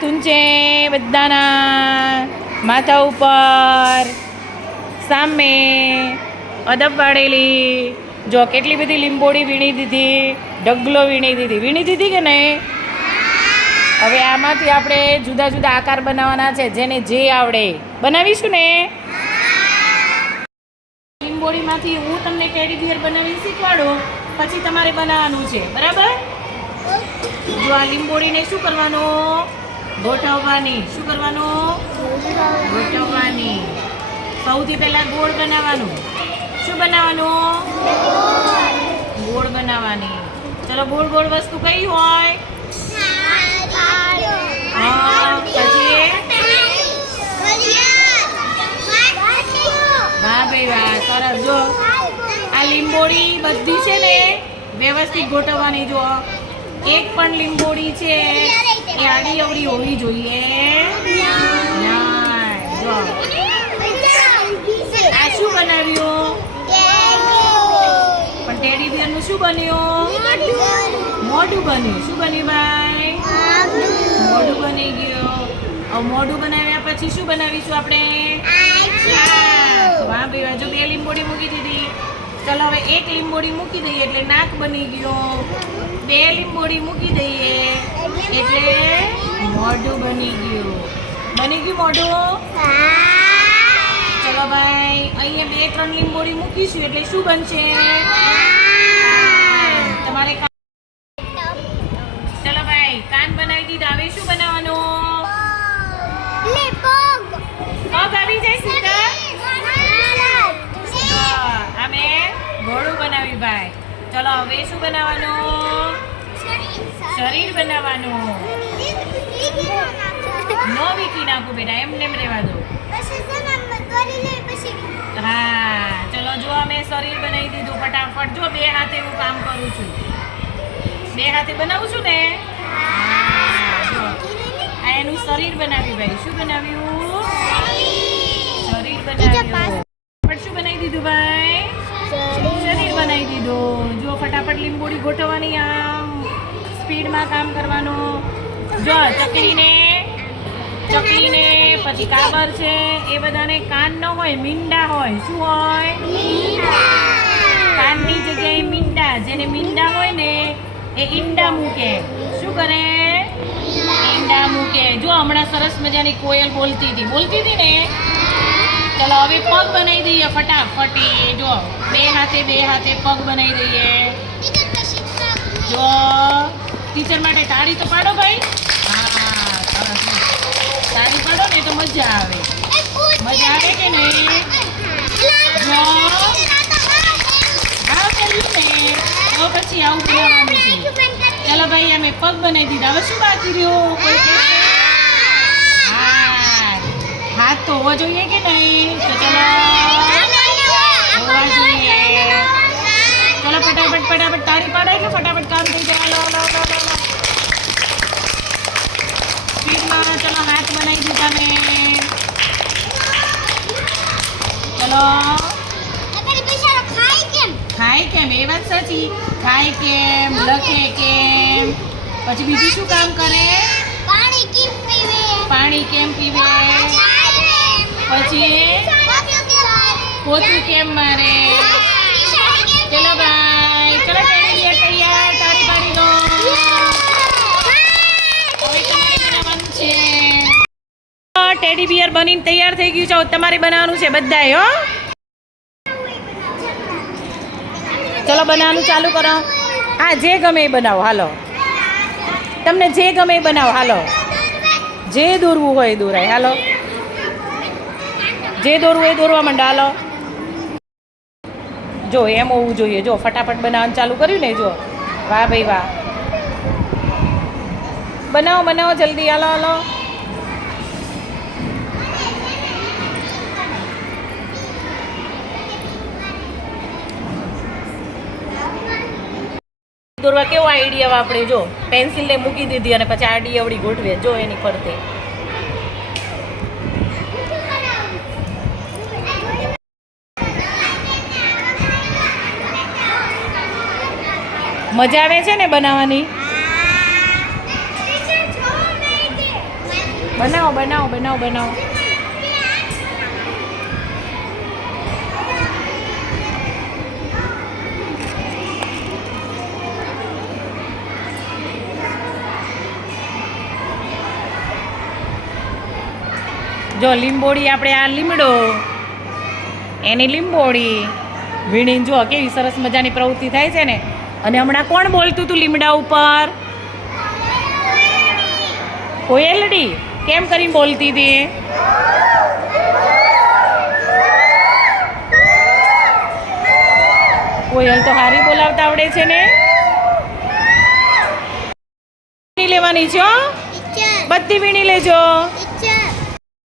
ઊંચે બધાના માથા ઉપર, સામે અદબ વાળેલી, જો કેટલી બધી લીંબોડી વીણી દીધી, ઢગલો વીણી દીધી. વીણી દીધી કે નહીં? હવે આમાંથી આપણે જુદા જુદા આકાર બનાવવાના છે, જેને જે આવડે. બનાવીશું ને? લીંબોડીમાંથી હું તમને ટેડી બનાવી શીખવાડું, પછી તમારે બનાવવાનું છે. બરાબર? જો આ લીંબોડીને શું કરવાનું? ગોઠવવાની. શું કરવાનું? ગોઠવવાની. સૌથી પહેલા ગોળ બનાવવાનું. શું બનાવવાનું? ગોળ બનાવવાની. ચલો, ગોળ ગોળ વસ્તુ કઈ હોય? વાહ ભાઈ વાહ, સરસ. જો, આ લીંબોડી બધી છે ને વ્યવસ્થિત ગોઠવવાની જો એક પણ લીંબોડી છે. એ આડી હોવી જોઈએ. આ શું બનાવ્યું? પણ ટેડી બિયરનું શું બન્યું? મોઢું. બન્યું. શું બન્યું ભાઈ? મોઢું બની ગયું. મોઢું બનાવ્યા પછી શું બનાવીશું આપણે. વાહ ભાઈ હજુ બે લીંબોડી મૂકી દીધી. ચલો હવે એક લીંબોડી મૂકી દઈએ એટલે નાક બની ગયો. બે લીંબોડી મૂકી દઈએ. એટલે મોઢું બની ગયું. બની ગયું મોઢું? ચલો ભાઈ, અહીંયા બે ત્રણ લીંબોડી મૂકીશું એટલે શું બનશે? તમારે ચલો ભાઈ, કાન બનાવી દીધા. હવે શું બનાવવાનું? આવી જાય સીધા? તો અમે ઘોડું બનાવ્યું ભાઈ. ચલો, હવે શું બનાવવાનું? શરીર બનાવવાનું. નો વીકી નાખું બેટા એમ રહેવા દો. હા, ચલો જો અમે શરીર બનાવી દીધું ફટાફટ. જો બે હાથે હું કામ કરું છું. બે હાથે બનાવું છું ને? આ એનું શરીર બનાવ્યું ભાઈ. શું બનાવ્યું? શરીર બનાવ્યું. ફટાફટ શું બનાવી દીધું ભાઈ? શરીર બનાવી દીધું. જો ફટાફટ લીંબોડી ગોઠવવાની આમ. સ્પીડમાં કામ કરવાનું. જો ચકલીને ચકલીને પછી કાબર છે એ બધાને કાન ન હોય મીંડા હોય. શું હોય? કાનની જગ્યાએ મીંડા. જેને મીંડા હોય ને એ ઈંડા મૂકે. શું કરે? ઈંડા મૂકે. જો હમણાં સરસ મજાની કોયલ બોલતી હતી. બોલતી હતી ને? ચલો હવે પગ બનાવી દઈએ ફટાફટી. જો બે હાથે બે હાથે પગ બનાવી દઈએ. જો ટીચર માટે તાળી તો પાડો ભાઈ. હા તાળી પાડો ને તો મજા આવે. મજા આવે કે નહીં? હા તો પછી આવું કહેવાનું છે. ચાલો ભાઈ, અમે પગ બનાવી દીધા. હવે શું બાકી રહ્યો? હા. હાથ તો હોવો જોઈએ કે નહીં? તો ચલો. હોવા જોઈએ. ચલો, ફટાફટ ફટાફટ તારી પાડે એટલે ફટાફટ કામ થઈ જાય. ખાય કેમ? એ વાત સાચી. ખાય કેમ? લખે કેમ? પછી બીજું શું કામ કરે? પાણી કેમ પીવે? પછી? પોતું કેમ મારે? ચલો ભાઈ ચલો બિયર તૈયાર તારી પાડી દો હવે તમારે બનાવવાનું છે. ટેડી બિયર બનીને તૈયાર થઈ ગયું છે. તમારે બનાવવાનું છે બધાએ, હો. ચલો બનાવવાનું ચાલુ કરો. હા જે ગમે એ બનાવો, હાલો. તમને જે ગમે એ બનાવો, હાલો. જે દોરવું હોય એ દોરાય, હાલો. જે દોરવું એ દોરવા માંડો, હાલો. જો એમ હોવું જોઈએ. જો ફટાફટ બનાવવાનું ચાલુ કર્યું ને, જો. વાહ ભાઈ વાહ. બનાવો બનાવો જલ્દી, હાલો હાલો. દોરવા કેવો આઈડિયા આપણે? જો પેન્સિલને મૂકી દીધી અને પછી આડી અવડી ગોઠવે જો, એની ફરતે. મજા આવે છે ને બનાવવાની? બનાવો બનાવો બનાવો બનાવો. જો લીંબોડી આપણે આ લીમડો એની લીંબોડી વીણીને જો કેવી સરસ મજાની પ્રવૃત્તિ થાય છે ને. અને હમણાં કોણ બોલતું હતું લીમડા ઉપર? કોયલડી કેમ કરીને બોલતી હતી કોયલ તો હારી બોલાવતા આવડે છે ને? લેવાની છો બધી વીણી લેજો.